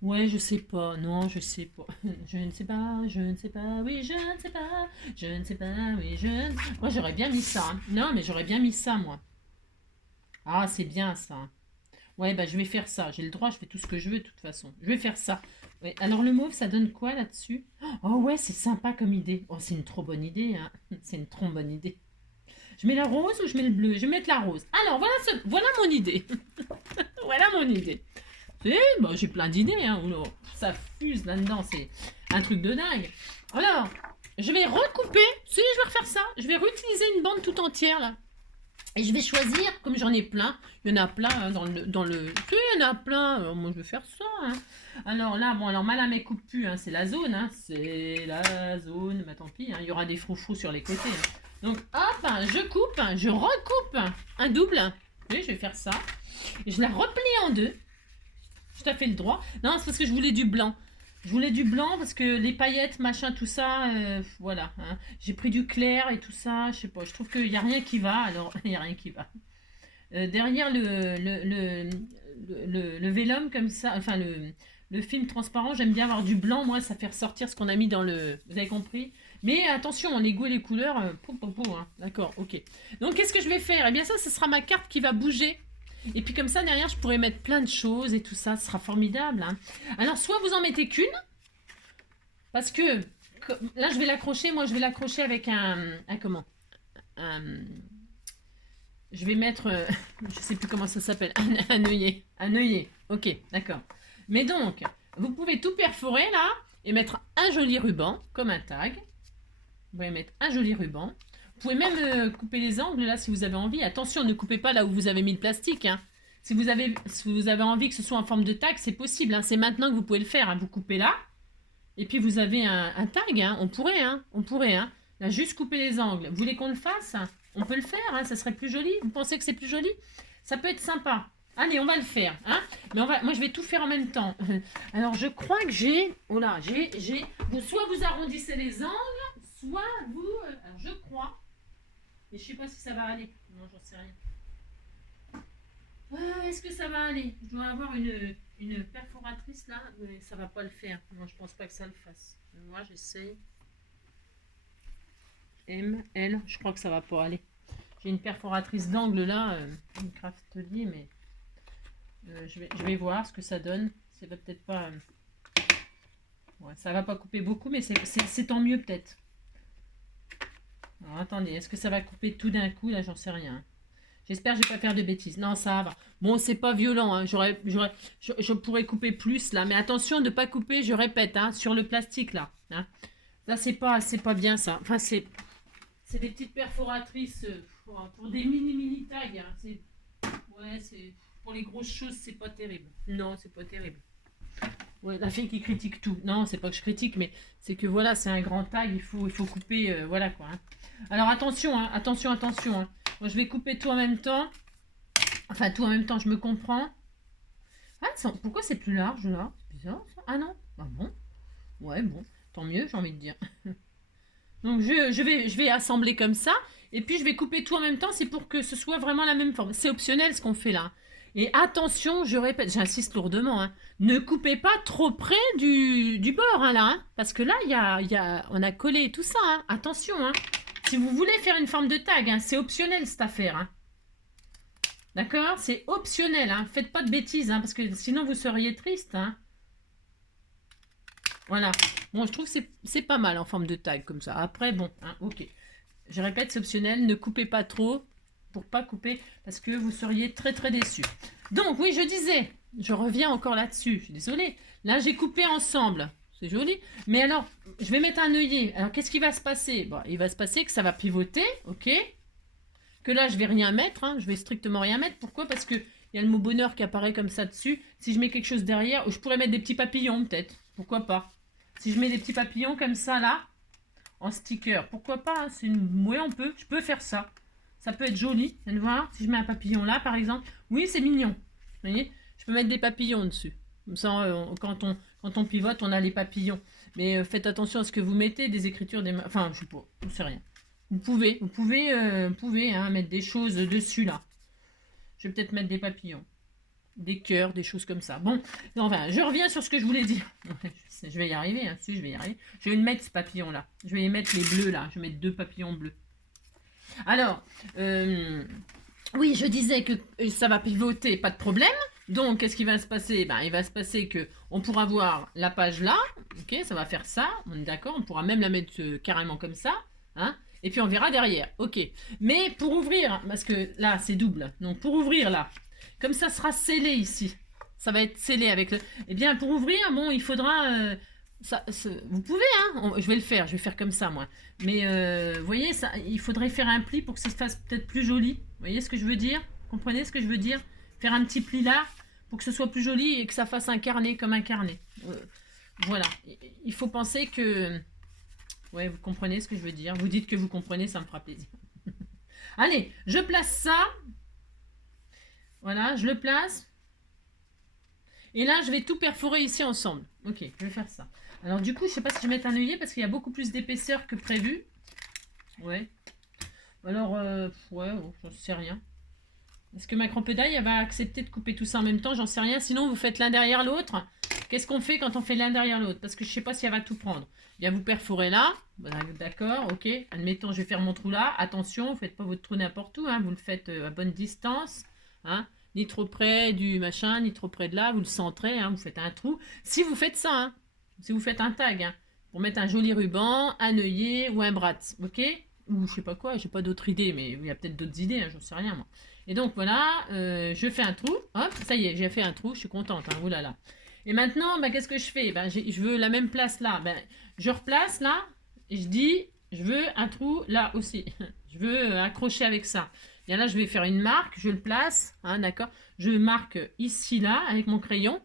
Ouais, je sais pas. Non, je sais pas. Je ne sais pas, je ne sais pas. Oui, je ne sais pas. Je ne sais pas, oui, je ne... Moi, j'aurais bien mis ça, hein. Non, mais j'aurais bien mis ça, moi. Ah, c'est bien, ça. Ouais, bah je vais faire ça. J'ai le droit, je fais tout ce que je veux de toute façon. Je vais faire ça. Ouais. Alors le mauve, ça donne quoi là-dessus? Oh ouais, c'est sympa comme idée. Oh, c'est une trop bonne idée, hein. C'est une trop bonne idée. Je mets la rose ou je mets le bleu? Je vais mettre la rose. Alors voilà mon idée. Voilà mon idée. Bah, j'ai plein d'idées, hein. Oula, ça fuse là-dedans, c'est un truc de dingue. Alors, je vais recouper. Si, je vais refaire ça. Je vais réutiliser une bande tout entière là. Et je vais choisir, comme j'en ai plein, il y en a plein, hein, si, il y en a plein, moi je vais faire ça, hein. Alors là, bon, alors ma lame elle coupe plus, hein, c'est la zone, hein, c'est la zone, bah tant pis, hein, il y aura des froufrous sur les côtés, hein. Donc hop, hein, je coupe, hein, je recoupe un double, oui, je vais faire ça, et je la replie en deux, tout à fait le droit. Non, c'est parce que je voulais du blanc. Je voulais du blanc parce que les paillettes, machin, tout ça, voilà, hein. J'ai pris du clair et tout ça, je sais pas, je trouve qu'il n'y a rien qui va, alors il n'y a rien qui va. Derrière le vélum comme ça, enfin le film transparent, j'aime bien avoir du blanc, moi, ça fait ressortir ce qu'on a mis dans le... Vous avez compris? Mais attention, les goûts et les couleurs, hein. D'accord, ok. Donc qu'est-ce que je vais faire? Eh bien ça, ce sera ma carte qui va bouger. Et puis comme ça, derrière, je pourrais mettre plein de choses et tout ça. Ce sera formidable, hein. Alors, soit vous en mettez qu'une, parce que là, je vais l'accrocher. Moi, je vais l'accrocher avec comment? Un- je vais mettre... je sais plus comment ça s'appelle. Un œillet. Un œillet. Ok, d'accord. Mais donc, vous pouvez tout perforer, là, et mettre un joli ruban, comme un tag. Vous pouvez mettre un joli ruban. Vous pouvez même couper les angles là si vous avez envie. Attention, ne coupez pas là où vous avez mis le plastique, hein. Si vous avez envie que ce soit en forme de tag, c'est possible, hein. C'est maintenant que vous pouvez le faire, hein. Vous coupez là. Et puis vous avez un tag, hein. On pourrait, hein. On pourrait, hein. Là, juste couper les angles. Vous voulez qu'on le fasse? On peut le faire, hein. Ça serait plus joli. Vous pensez que c'est plus joli? Ça peut être sympa. Allez, on va le faire, hein. Mais moi, je vais tout faire en même temps. Alors, je crois que j'ai... Oh là, soit vous arrondissez les angles, soit vous... alors, je crois... Mais je sais pas si ça va aller. Non, j'en sais rien. Est-ce que ça va aller? Je dois avoir une perforatrice là, mais ça va pas le faire. Non, je pense pas que ça le fasse. Moi, j'essaye. M, L, je crois que ça va pas aller. J'ai une perforatrice d'angle là, une craftelier, mais je vais voir ce que ça donne. C'est peut-être pas... ouais, ça va pas couper beaucoup, mais c'est tant mieux peut-être. Alors, attendez, est-ce que ça va couper tout d'un coup? Là, j'en sais rien. J'espère que je vais pas faire de bêtises. Non, ça va. Bon, c'est pas violent, hein. Je pourrais couper plus, là. Mais attention de ne pas couper, je répète, hein, sur le plastique, là. Hein. Là, c'est pas bien, ça. Enfin, c'est des petites perforatrices pour des mini tags. Hein. Ouais, c'est... Pour les grosses choses, c'est pas terrible. Non, c'est pas terrible. Ouais, la fille qui critique tout. Non, c'est pas que je critique, mais c'est que voilà, c'est un grand tag, il faut couper, voilà quoi. Hein. Alors attention, hein, attention. Hein. Moi, je vais couper tout en même temps. Enfin, tout en même temps, je me comprends. Ah, pourquoi c'est plus large là? C'est bizarre ça. Ah non. Ah bon? Ouais, bon. Tant mieux, j'ai envie de dire. Donc je vais assembler comme ça. Et puis je vais couper tout en même temps. C'est pour que ce soit vraiment la même forme. C'est optionnel ce qu'on fait là. Et attention, je répète, j'insiste lourdement. Hein, ne coupez pas trop près du bord hein, là. Hein, parce que là, on a collé tout ça. Hein, attention. Hein, si vous voulez faire une forme de tag, hein, c'est optionnel cette affaire. Hein. D'accord? C'est optionnel. Hein, faites pas de bêtises. Hein, parce que sinon vous seriez triste. Hein. Voilà. Bon, je trouve que c'est pas mal en forme de tag comme ça. Après, bon, hein, ok. Je répète, c'est optionnel. Ne coupez pas trop pour pas couper parce que vous seriez très très déçus. Donc, oui, je disais, je reviens encore là-dessus. Je suis désolée. Là, j'ai coupé ensemble. C'est joli. Mais alors, je vais mettre un œillet. Alors, qu'est-ce qui va se passer? Bon, il va se passer que ça va pivoter, ok? Que là, je vais rien mettre. Hein, je vais strictement rien mettre. Pourquoi? Parce que il y a le mot bonheur qui apparaît comme ça dessus. Si je mets quelque chose derrière, je pourrais mettre des petits papillons peut-être. Pourquoi pas? Si je mets des petits papillons comme ça là, en sticker, pourquoi pas? Hein, c'est une... Oui, on peut. Je peux faire ça. Ça peut être joli. Vous allez voir. Si je mets un papillon là, par exemple. Oui, c'est mignon. Vous voyez? Je peux mettre des papillons dessus. Comme ça, quand on pivote, on a les papillons. Mais faites attention à ce que vous mettez, des écritures, des... Enfin, je sais pas. Je sais rien. Vous pouvez hein, mettre des choses dessus là. Je vais peut-être mettre des papillons, des cœurs, des choses comme ça. Bon, enfin, je reviens sur ce que je voulais dire. Je vais y arriver, hein. Si, je vais y arriver. Je vais mettre ce papillon là. Je vais mettre les bleus là. Je vais mettre 2 papillons bleus. Alors, oui, je disais que ça va pivoter, pas de problème. Donc, qu'est-ce qui va se passer? Ben, il va se passer que on pourra voir la page là. Ok, ça va faire ça. On est d'accord. On pourra même la mettre carrément comme ça. Hein, et puis on verra derrière. Ok. Mais pour ouvrir, parce que là c'est double. Donc pour ouvrir là, comme ça sera scellé ici. Ça va être scellé avec le. Eh bien pour ouvrir, bon, il faudra. Vous pouvez, hein. Je vais le faire. Je vais faire comme ça moi. Mais vous voyez, ça, il faudrait faire un pli pour que ça se fasse peut-être plus joli. Vous voyez ce que je veux dire? Comprenez ce que je veux dire? Faire un petit pli là pour que ce soit plus joli et que ça fasse un carnet comme un carnet. Voilà. Il faut penser que. Ouais, vous comprenez ce que je veux dire. Vous dites que vous comprenez, ça me fera plaisir. Allez, je place ça. Voilà, je le place. Et là, je vais tout perforer ici ensemble. Ok, je vais faire ça. Alors du coup, je sais pas si je vais mettre un œillet parce qu'il y a beaucoup plus d'épaisseur que prévu. Ouais. Alors, ouais, j'en sais rien. Est-ce que ma crampedaille, elle va accepter de couper tout ça en même temps? J'en sais rien. Sinon, vous faites l'un derrière l'autre. Qu'est-ce qu'on fait quand on fait l'un derrière l'autre? Parce que je ne sais pas si elle va tout prendre. Bien, vous perforez là. D'accord, ok. Admettons, je vais faire mon trou là. Attention, vous ne faites pas votre trou n'importe où. Hein. Vous le faites à bonne distance. Hein. Ni trop près du machin, ni trop près de là. Vous le centrez. Hein. Vous faites un trou. Si vous faites ça, hein. Si vous faites un tag, hein. Pour mettre un joli ruban, un œillet ou un brat. Ok? Ou je sais pas quoi, j'ai pas d'autres idées, mais il y a peut-être d'autres idées, hein, j'en sais rien moi. Et donc voilà, je fais un trou, hop, ça y est, j'ai fait un trou, je suis contente, hein, oulala. Et maintenant, ben, qu'est-ce que je fais? Ben, je veux la même place là, ben, je replace là, et je dis, je veux un trou là aussi. Je veux accrocher avec ça. Bien là, je vais faire une marque, je le place, hein, d'accord? Je marque ici là, avec mon crayon,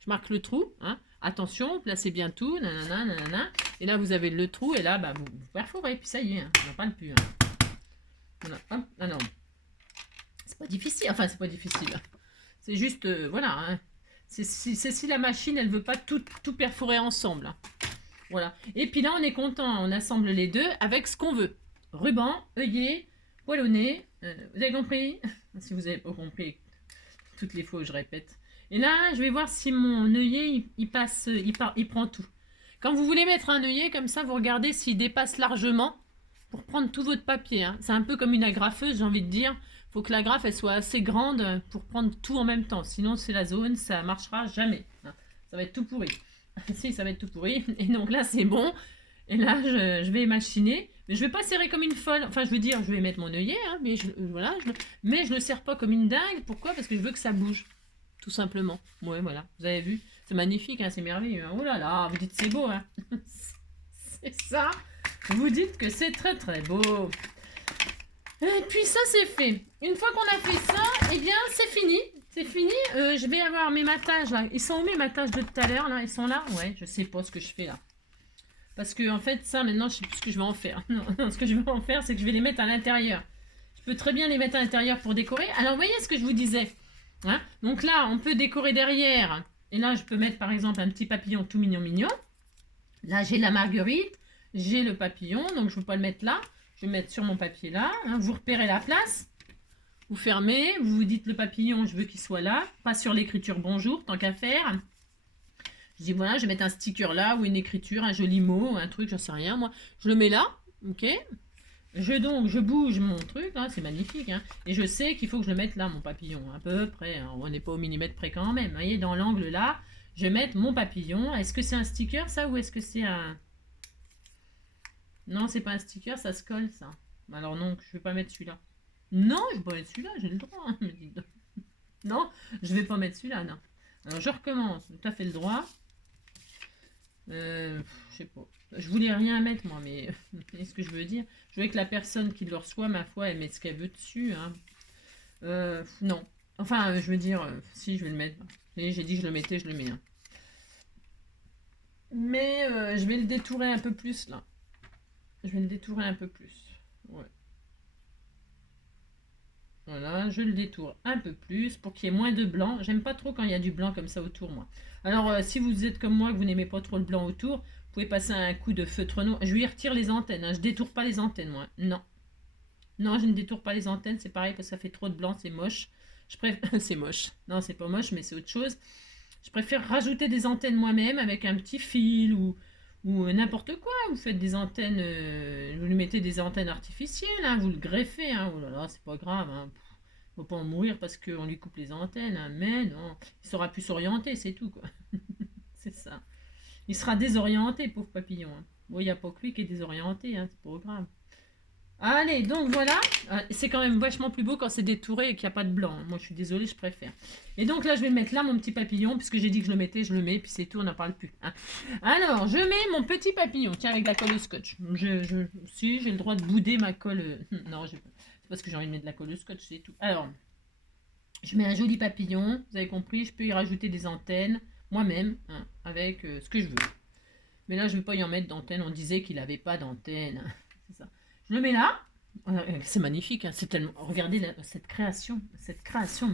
je marque le trou, hein. Attention, placez bien tout, nanana, nanana. Et là, vous avez le trou, et là, bah, vous perforez, puis ça y est, hein, on n'a pas le pu. Hein. Voilà, hop, ah non. C'est pas difficile, enfin, c'est pas difficile. C'est juste, voilà, hein. C'est si la machine, elle veut pas tout perforer ensemble. Hein. Voilà. Et puis là, on est content, on assemble les deux avec ce qu'on veut. Ruban, œillet, poilonné, vous avez compris? Si vous avez pas compris, toutes les fois où je répète. Et là, je vais voir si mon œillet, il prend tout. Quand vous voulez mettre un œillet comme ça, vous regardez s'il dépasse largement pour prendre tout votre papier. Hein. C'est un peu comme une agrafeuse, j'ai envie de dire. Il faut que l'agrafe, elle soit assez grande pour prendre tout en même temps. Sinon, c'est la zone, ça marchera jamais. Hein. Ça va être tout pourri. Si, ça va être tout pourri. Et donc là, c'est bon. Et là, je vais machiner. Mais je vais pas serrer comme une folle. Enfin, je veux dire, je vais mettre mon œillet, hein, mais voilà, mais je le serre pas comme une dingue. Pourquoi? Parce que je veux que ça bouge. Tout simplement. Ouais, voilà. Vous avez vu? C'est magnifique, hein, c'est merveilleux. Hein. Oh là là, vous dites c'est beau, hein. C'est ça. Vous dites que c'est très très beau. Et puis ça, c'est fait. Une fois qu'on a fait ça, eh bien, c'est fini. C'est fini. Je vais avoir mes mattages, là. Ils sont où mes mattages de tout à l'heure, là? Ils sont là? Ouais, je sais pas ce que je fais, là. Parce que, en fait, ça, maintenant, je sais plus ce que je vais en faire. Non, ce que je vais en faire, c'est que je vais les mettre à l'intérieur. Je peux très bien les mettre à l'intérieur pour décorer. Alors, vous voyez ce que je vous disais, hein? Donc là, on peut décorer derrière. Et là, je peux mettre, par exemple, un petit papillon tout mignon, mignon. Là, j'ai la marguerite. J'ai le papillon. Donc, je ne veux pas le mettre là. Je vais le mettre sur mon papier là. Hein. Vous repérez la place. Vous fermez. Vous vous dites le papillon, je veux qu'il soit là. Pas sur l'écriture bonjour, tant qu'à faire. Je dis voilà, je vais mettre un sticker là, ou une écriture, un joli mot, un truc, j'en sais rien moi. Je le mets là, ok. Je bouge mon truc, là, c'est magnifique. Hein. Et je sais qu'il faut que je le mette là, mon papillon, à peu près. Hein. On n'est pas au millimètre près quand même. Vous voyez, dans l'angle là, je vais mettre mon papillon. Est-ce que c'est un sticker ça, ou est-ce que c'est un... Non, c'est pas un sticker, ça se colle ça. Alors non, je vais pas mettre celui-là. Non, je vais pas mettre celui-là, j'ai le droit. Hein. Non, je vais pas mettre celui-là, non. Alors je recommence, tout à fait le droit. Je sais pas. Je voulais rien mettre moi, mais est-ce que je veux dire? Je veux que la personne qui le reçoit, ma foi, elle mette ce qu'elle veut dessus. Hein. Non. Enfin, je veux dire, si je vais le mettre. J'ai dit que je le mettais, je le mets. Hein. Mais je vais le détourer un peu plus là. Je vais le détourer un peu plus. Ouais. Voilà, je le détourne un peu plus pour qu'il y ait moins de blanc. J'aime pas trop quand il y a du blanc comme ça autour, moi. Alors, si vous êtes comme moi, que vous n'aimez pas trop le blanc autour, vous pouvez passer un coup de feutre noir. Je lui retire les antennes. Hein. Je détourne pas les antennes, moi. Non. Non, je ne détourne pas les antennes. C'est pareil parce que ça fait trop de blanc. C'est moche. Je préfère... c'est moche. Non, c'est pas moche, mais c'est autre chose. Je préfère rajouter des antennes moi-même avec un petit fil ou n'importe quoi. Vous faites des antennes, vous lui mettez des antennes artificielles, hein, vous le greffez. Hein. Oh là là, c'est pas grave. Hein. Faut pas en mourir parce qu'on lui coupe les antennes. Hein. Mais non, il saura plus s'orienter, c'est tout. Quoi. C'est ça. Il sera désorienté, pauvre papillon. Hein. Bon, il n'y a pas que lui qui est désorienté, hein, c'est pas grave. Allez, donc voilà, c'est quand même vachement plus beau quand c'est détouré et qu'il n'y a pas de blanc. Moi, je suis désolée, je préfère. Et donc là, je vais mettre là mon petit papillon, puisque j'ai dit que je le mettais, je le mets, puis c'est tout, on n'en parle plus. Hein. Alors, je mets mon petit papillon, tiens, avec la colle au scotch. Si, j'ai le droit de bouder ma colle. Non, c'est parce que j'ai envie de mettre de la colle au scotch, c'est tout. Alors, je mets un joli papillon, vous avez compris, je peux y rajouter des antennes, moi-même, hein, avec ce que je veux. Mais là, je ne vais pas y en mettre d'antenne, on disait qu'il n'avait pas d'antenne. C'est ça. Je le mets là. C'est magnifique, hein. C'est tellement... Regardez cette création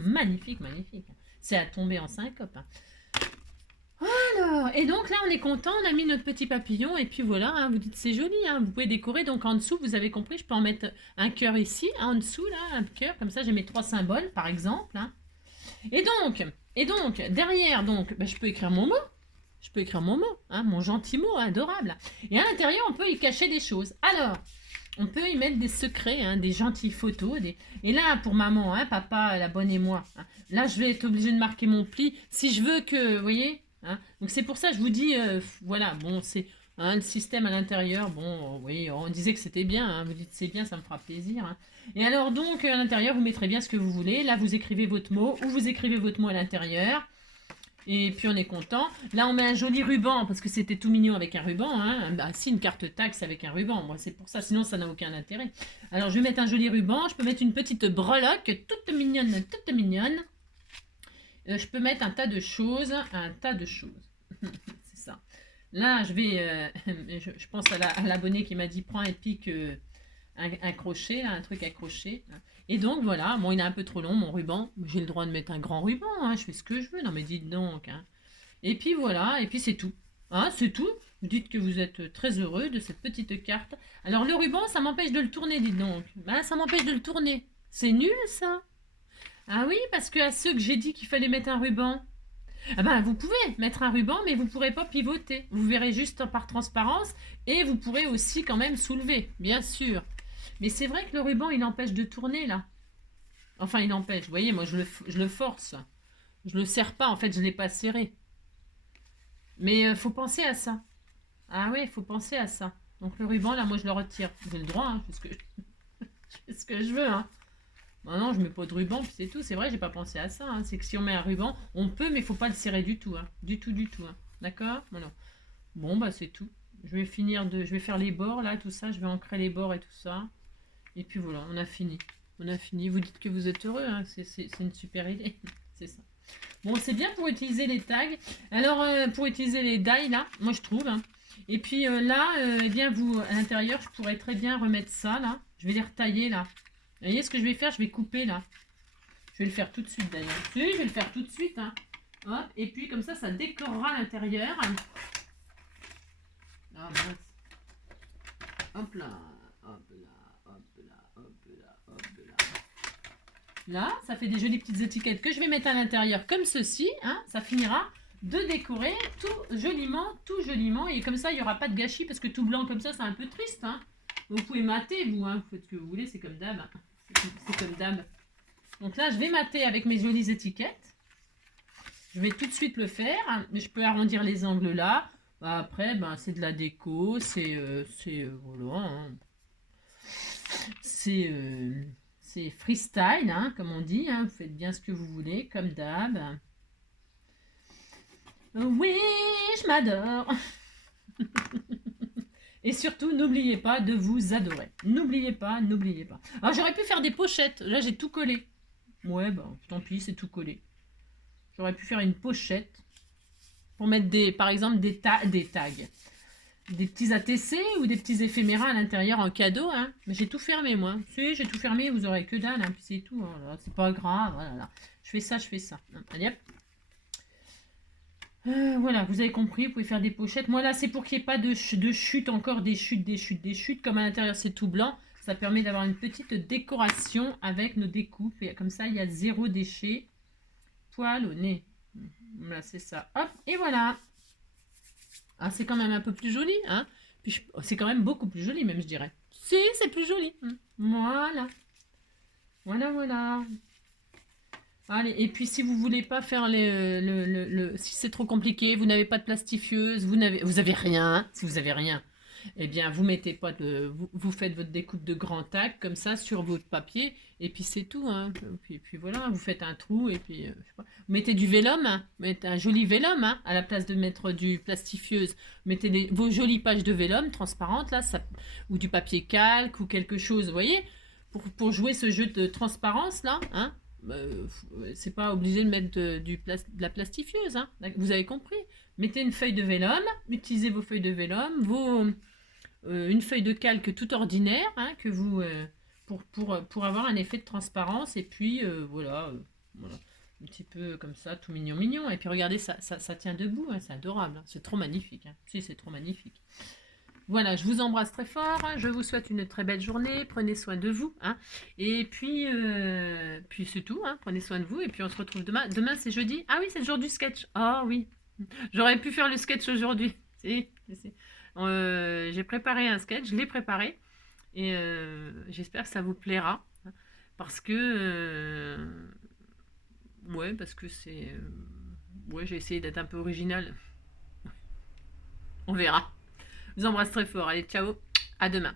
magnifique, magnifique. C'est à tomber en syncope. Hein. Alors, et donc là, on est content, on a mis notre petit papillon, et puis voilà, hein, vous dites c'est joli, hein, vous pouvez décorer, donc en dessous, vous avez compris, je peux en mettre un cœur ici, hein, en dessous, là, un cœur, comme ça, j'ai mes 3 symboles, par exemple. Hein. Et donc, derrière, donc, ben, je peux écrire mon mot. Je peux écrire mon mot, hein, mon gentil mot, adorable. Et à l'intérieur, on peut y cacher des choses. Alors, on peut y mettre des secrets, hein, des gentilles photos. Et là, pour maman, hein, papa, la bonne et moi, hein, là, je vais être obligée de marquer mon pli. Si je veux que, vous voyez, hein, donc c'est pour ça que je vous dis, voilà, bon, c'est hein, le système à l'intérieur. Bon, oui, on disait que c'était bien. Hein, vous dites c'est bien, ça me fera plaisir. Hein. Et alors, donc, à l'intérieur, vous mettrez bien ce que vous voulez. Là, vous écrivez votre mot ou vous écrivez votre mot à l'intérieur. Et puis on est content. Là on met un joli ruban parce que c'était tout mignon avec un ruban. Hein. Bah, si une carte taxe avec un ruban, moi c'est pour ça, sinon ça n'a aucun intérêt. Alors je vais mettre un joli ruban, je peux mettre une petite breloque toute mignonne, toute mignonne. Je peux mettre un tas de choses, c'est ça. Là je vais, je pense à l'abonné qui m'a dit prends et pique un crochet, là, un truc accroché. Et donc voilà, bon il est un peu trop long mon ruban, j'ai le droit de mettre un grand ruban, hein, je fais ce que je veux, non mais dites donc. Hein. Et puis voilà, et puis c'est tout. Hein, c'est tout, vous dites que vous êtes très heureux de cette petite carte. Alors le ruban, ça m'empêche de le tourner, dites donc. Ben, ça m'empêche de le tourner. C'est nul ça. Ah oui, parce que à ceux que j'ai dit qu'il fallait mettre un ruban, ah ben, vous pouvez mettre un ruban, mais vous ne pourrez pas pivoter. Vous verrez juste par transparence et vous pourrez aussi quand même soulever, bien sûr. Mais c'est vrai que le ruban, il empêche de tourner, là. Enfin, il empêche. Vous voyez, moi, je le force. Je le serre pas. En fait, je ne l'ai pas serré. Mais il faut penser à ça. Ah oui, il faut penser à ça. Donc le ruban, là, moi, je le retire. J'ai le droit, hein, je fais ce que je veux, hein. Maintenant, je mets pas de ruban, puis c'est tout. C'est vrai, j'ai pas pensé à ça, hein. C'est que si on met un ruban, on peut, mais il faut pas le serrer du tout, hein. Du tout, du tout, hein. D'accord? Voilà. Bon, bah, c'est tout. Je vais faire les bords, là, tout ça. Je vais ancrer les bords et tout ça. Et puis voilà, on a fini. On a fini. Vous dites que vous êtes heureux, hein. C'est une super idée. C'est ça. Bon, c'est bien pour utiliser les tags. Alors, pour utiliser les die, là, moi, je trouve, hein. Et puis là, eh bien, vous, à l'intérieur, je pourrais très bien remettre ça, là. Je vais les retailler, là. Vous voyez ce que je vais faire? Je vais couper, là. Je vais le faire tout de suite, d'ailleurs. Oui, je vais le faire tout de suite, hein. Hop, et puis, comme ça décorera l'intérieur. Ah, mince. Hop là, hop là, hop là, hop là, hop là. Là, ça fait des jolies petites étiquettes que je vais mettre à l'intérieur comme ceci, hein. Ça finira de décorer tout joliment. Et comme ça, il n'y aura pas de gâchis parce que tout blanc comme ça, c'est un peu triste, hein. Vous pouvez mater, vous, hein. Vous faites ce que vous voulez, c'est comme d'hab. Hein. C'est comme d'hab. Donc là, je vais mater avec mes jolies étiquettes. Je vais tout de suite le faire. Mais je peux arrondir les angles là. Après, ben, c'est de la déco. Voilà. Hein. C'est freestyle, hein, comme on dit. Hein. Vous faites bien ce que vous voulez, comme d'hab. Oui, je m'adore. Et surtout, n'oubliez pas de vous adorer. N'oubliez pas, n'oubliez pas. Alors, j'aurais pu faire des pochettes. Là, j'ai tout collé. Ouais, bah, tant pis, c'est tout collé. J'aurais pu faire une pochette pour mettre, par exemple, des tags. Des petits ATC ou des petits éphéméras à l'intérieur en cadeau. Hein. Mais j'ai tout fermé, moi. Si, j'ai tout fermé, vous aurez que dalle. Hein, puis c'est tout. Voilà, c'est pas grave. Voilà. Je fais ça. Allez, hop. Voilà, vous avez compris, vous pouvez faire des pochettes. Moi là, c'est pour qu'il n'y ait pas de chute, encore des chutes. Comme à l'intérieur, c'est tout blanc. Ça permet d'avoir une petite décoration avec nos découpes. Et comme ça, il y a zéro déchet. Poil au nez. Voilà, c'est ça. Hop, et voilà. Ah, c'est quand même un peu plus joli, hein. Puis c'est quand même beaucoup plus joli, même, je dirais. Si, c'est plus joli. Voilà. Voilà. Allez, et puis si vous voulez pas faire si c'est trop compliqué, vous n'avez pas de plastifieuse, vous avez rien, si vous avez rien, eh bien vous mettez pas vous faites votre découpe de grand tac comme ça sur votre papier et puis c'est tout, hein. Puis voilà, vous faites un trou et puis je sais pas, vous mettez du vélum, hein, vous mettez un joli vélum, hein, à la place de mettre du plastifieuse, mettez vos jolies pages de vélum transparentes là, ou du papier calque ou quelque chose, vous voyez, pour jouer ce jeu de transparence là, hein. C'est pas obligé de mettre de la plastifieuse, hein. Vous avez compris. Mettez une feuille de vélum, utilisez vos feuilles de vélum, une feuille de calque tout ordinaire, hein, que vous pour avoir un effet de transparence et puis voilà, un petit peu comme ça, tout mignon. Et puis regardez, ça tient debout, hein, c'est adorable, hein. C'est trop magnifique, hein. Si, c'est trop magnifique. Voilà, je vous embrasse très fort, hein. Je vous souhaite une très belle journée, prenez soin de vous, hein. Et puis c'est tout, hein. Prenez soin de vous, et puis on se retrouve demain. Demain c'est jeudi, ah oui, c'est le jour du sketch, ah oui, j'aurais pu faire le sketch aujourd'hui, j'ai préparé un sketch, je l'ai préparé, et j'espère que ça vous plaira, hein, parce que, j'ai essayé d'être un peu original, on verra. Je vous embrasse très fort. Allez, ciao. À demain.